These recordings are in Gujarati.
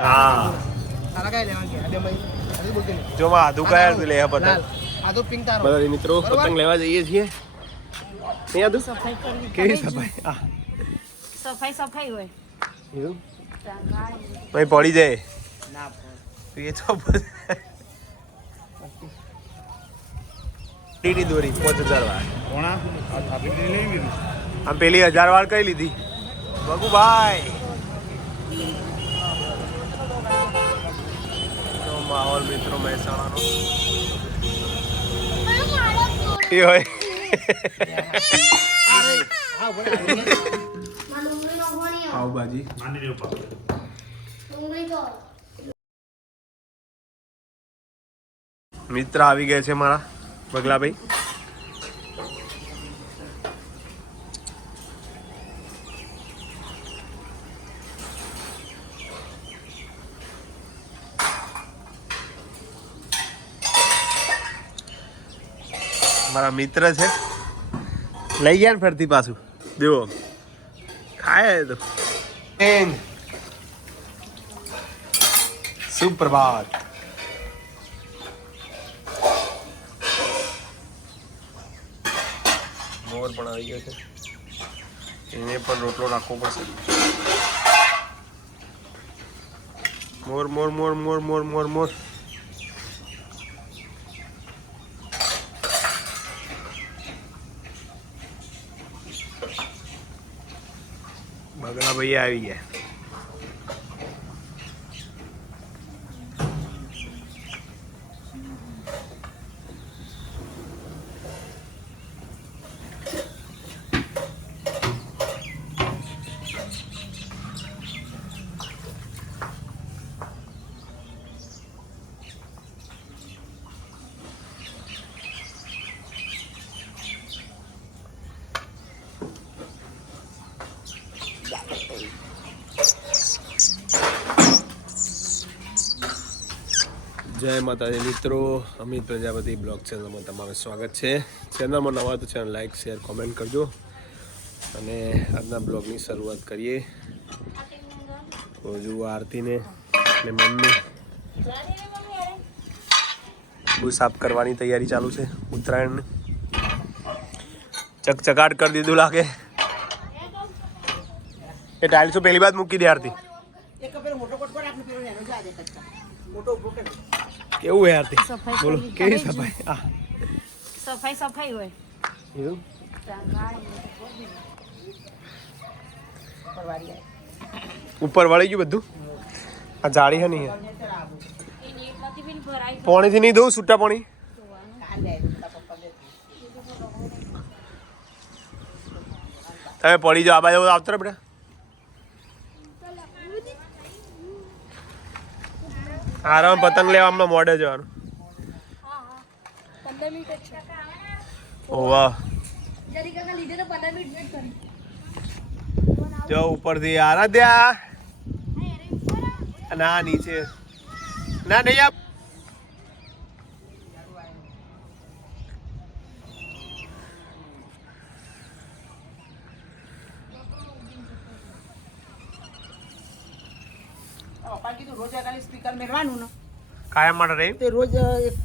હા. જો માં આધુ કયા તું લે પતંગ? લાલ પિંક તારો. બધા મિત્રો? પતંગ લેવા જઈએ છીએ. નહીં આધુ સફાઈ કરવી. કેવી સફાઈ? આ સફાઈ સફાઈ હોય. એવું? ભાઈ પડી જાય. ના એ તો ટીટી દોરી પાંચ હજાર વાર આમ પેલી હજાર વાર કઈ લીધી? બગુભાઈ તો માહોલ મિત્રો મહેસાણાનો. એ હોય. પાવભાજી. મિત્ર આવી ગયા છે મારા બગલાભાઈ. મારા મિત્ર છે. લઈ ગયા ને ફરતી પાછું. દેવો ખાય તો. સુપ્રભાત. મોર પણ આવી ગયો છે. એને પણ રોટલો રાખવો પડશે. મોર મોર મોર મોર મોર મોર મોર. ભાઈ આવી ગયા જય માતાજી મિત્રો, અમિત પ્રજાપતિ બ્લોગ ચેનલમાં તમારું સ્વાગત છે. ચેનલમાં નવા તો ચેનલ લાઈક, શેર, કોમેન્ટ કરજો. અને આજના બ્લોગની શરૂઆત કરીએ. તો આરતીને ને મમ્મી બહુ સાફ કરવાની તૈયારી ચાલુ છે ઉત્તરાયણ ચકચકાટ કરી દીધું લાગે. એ ટાઇલ્સો પહેલી બાદ મૂકી દે આરતી. મોટો કોટ પર આપણે પેલો નેનો છે આજે કચ્છા મોટો ઊભો કરે કેવું હે આરતી સફાઈ? બોલો કરવી કેવી પડે જ. સફાઈ આ. સફાઈ સફાઈ હોય. એવું? પરવાડી જાય ઉપર વળી ગયું બધું? આ જાળી હે નહીં નહીતર આવું પાણીથી નહીં દઉં છૂટા પાણી? કાલ જાય તારા પપ્પા દે તમે પડી જાઓ આ બાજુ આવતો રે બેટા. આરામ પતંગ લેવા હમણાં મોડે જવાનું. ઓ વાહ. જો ઉપરથી આરાધ્યા. ના નીચે. ના નહીં આપ. મેળવાનું ને. કાયમ માટે રહી? તે રોજ એક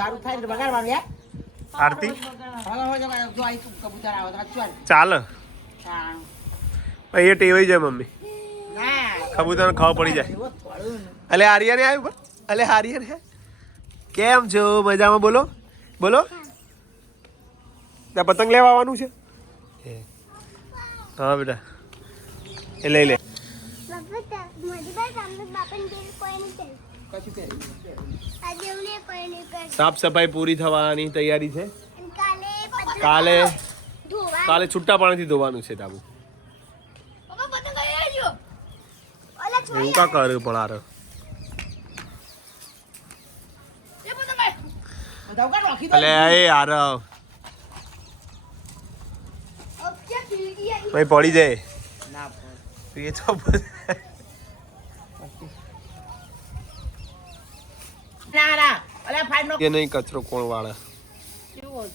દારૂ થાય એટલે બગાડવાનું યાર આરતી? હવે હવે જો જો આ કબૂતર આવે તો ચાલ. ચાલ એ ટેવાઈ જાય મમ્મી. ના. કબૂતર ખાવા પડી જાય. અલે આર્યને આવ્યું પણ અલે આર્યન હે? કેમ છો? મજામાં? બોલો. બોલો. ત્યાં પતંગ લેવા આવવાનું છે? હા બેટા. એ લઈ લે. સાફ સફાઈ પૂરી થવાની તૈયારી છે? કાલે કાલે છૂટા પાણીથી ધોવાનું છે તાબુ. હું કા કર્યું પણ આરે બધા ઉગાડ રાખી દો અલે એ આર ભાઈ પડી જાય. ના. એ તો નહીં કચરો કોણ વાળે? કેવું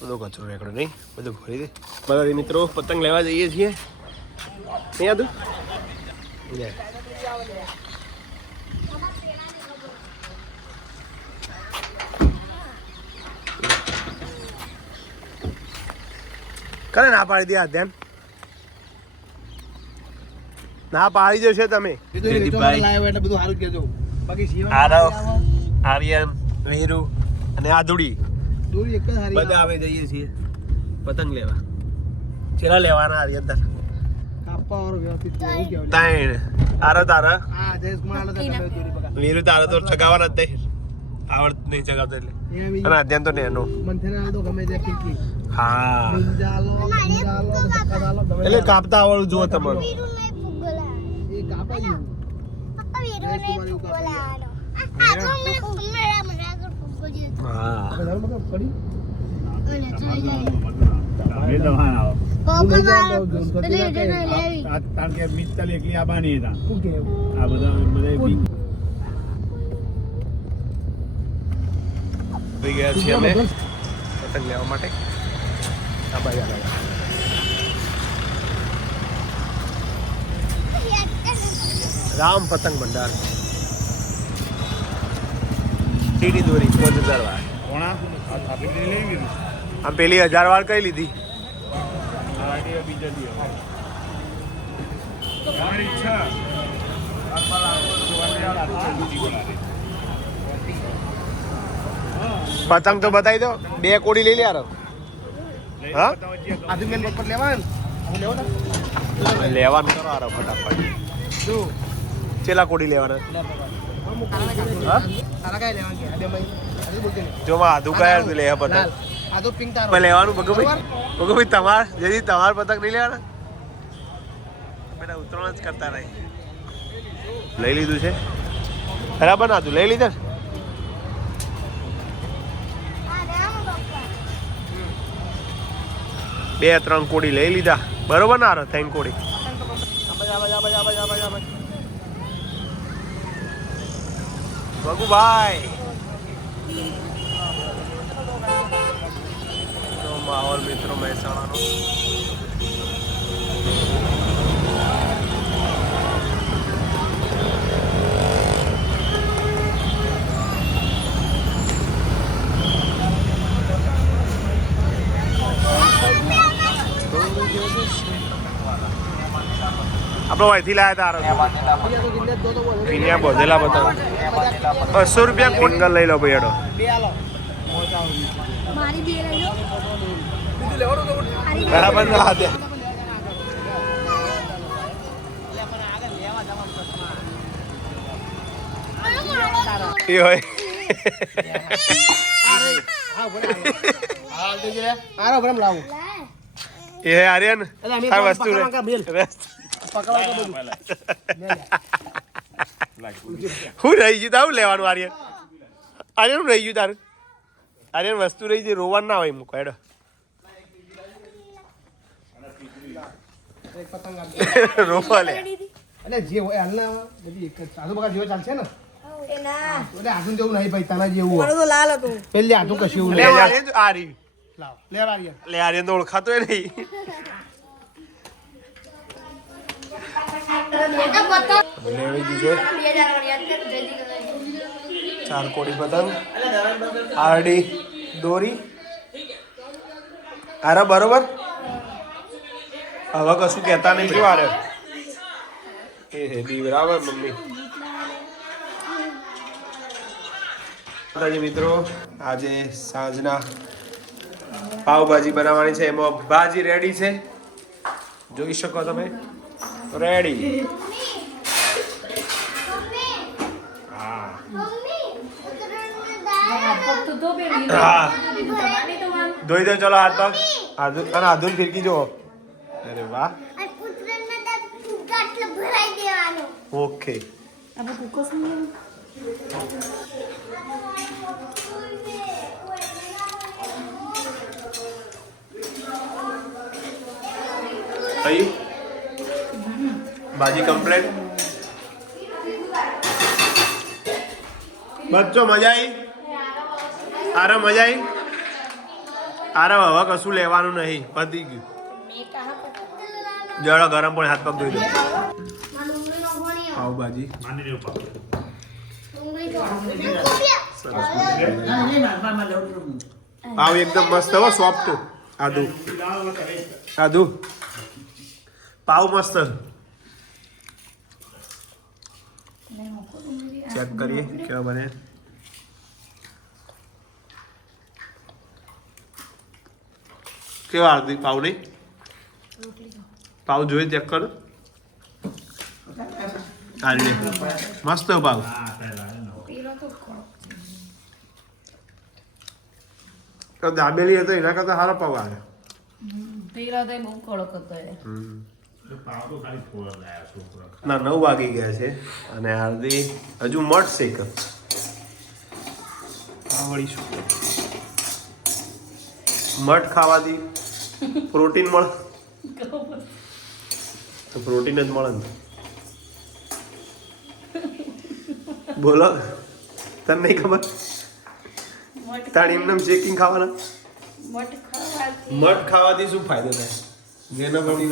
બધો કચરો રેકડો નહીં બધું ભરી દે. મિત્રો પતંગ લેવા જઈએ છીએ. નહીં આતું કરે ના પાડી દે આ ધ્યાન ના પાડી જશે તમે. આરવ આર્યન વીરુ અને આદુડી બધા અમે જઈએ છીએ. પતંગ લેવા. ચેલા લેવાના આર્યન તાર. આરો તારા વીરુ તારા તો ચગાવવાના જ નહીં આવડત નહીં ચગાવતો એટલે. અને અધ્યાન તો નેનો. હા. એટલે કાપતા આવડું જુઓ તમારું. હા. કારણ કે મિત્તલ એકલી આ બધા ગયા છીએ અમે. પતંગ લેવા માટે. બાજુ આગળ. રામ પતંગ ભંડાર. ટીડી દોરી, પાંચ હજાર વાર આમ પેલી હજાર વાર કઈ લીધી? પતંગ તો બતાવી દો, બે કોડી લઈ લે યાર હા? બતાવો જે ગમે. લેવાનું? કરો આરો ફટાફટ. ચેલા કોડી લેવાના? જો માં આધુ કયા લે પતંગ. લેવાનું બગો ભાઈ. બગો ભાઈ તમાર જેથી તમાર પતંગ નહીં લેવાના. બેટા ઉતરાણ જ કરતા નહીં. લઈ લીધું છે? બરાબર ના તું લઈ લીધા બે ત્રણ કોડી લઈ લીધા. બરોબર ના ત્રણ કોડી ભગુભાઈ માહોલ મિત્રો મહેસાણાનો? આપણો અહીંથી લાયા હતા અહીંયા બોધેલા બતાવો. બસો રૂપિયા સિંગલ લઈ લો ભાઈ એડો. મારી બે લઈ લો. બરાબર ના દે. એ હોય. એ આર્યન. હું રહી ગયું તારું લેવાનું આર્યન. આર્યન રહી ગયું તારું. આર્યન વસ્તુ રહી છે રોવાનું ના હોય મૂકો હેડો. રોવા લે. એટલે જે હોય હાલના બધી એક જ. સાધુ બકા જેવો ચાલશે ને? એટલે હાથું લેવી દીધું ચાર કોડી પતંગ આરડી દોરી અરે બરોબર હવે કશું કહેતા નહીં જો આરે એ હે બરાબર મમ્મી માતાજી મિત્રો આજે સાંજના પાવભાજી બનાવવાની છે, એમાં ભાજી રેડી છે. જોઈ શકો તમે? રેડી હા હા. ધોઈ દો ચલો હાથ પગ. આધુ અને આધુન ફિરકી જુઓ. અરે વાહ. ઓકે. થઈ ભાજી કમ્પ્લેટ બચ્ચો, મજા આવી આરામ મજા આવી આરામ હવે કશું લેવાનું નહીં, પતી ગયું. જળો ગરમ પણ હાથ પગ ધોઈ દો. પાક પાવ એકદમ મસ્ત, હો સોફ્ટ આદુ. આદુ. પાવ મસ્ત. ચેક કરીએ કેવા બને. કેવા હાર્દિક પાવ નહીં પાવ જોઈ ચેક કરો. હાલે મસ્ત પાવ. દાબેલી હતો એના કરતા સારો પાવ આવે. પેલા તો બહુ કડક હતો ના નવ વાગી ગયા છે અને હાર્દી હજુ મળશે એક. મઠ ખાવાથી પ્રોટીન મળે. તો પ્રોટીન જ મળે ને. બોલો તને નહીં ખબર? તાણ એમને ચેકિંગ ખાવાના? મઠ ખાવાથી શું ફાયદો થાય? నిలబడి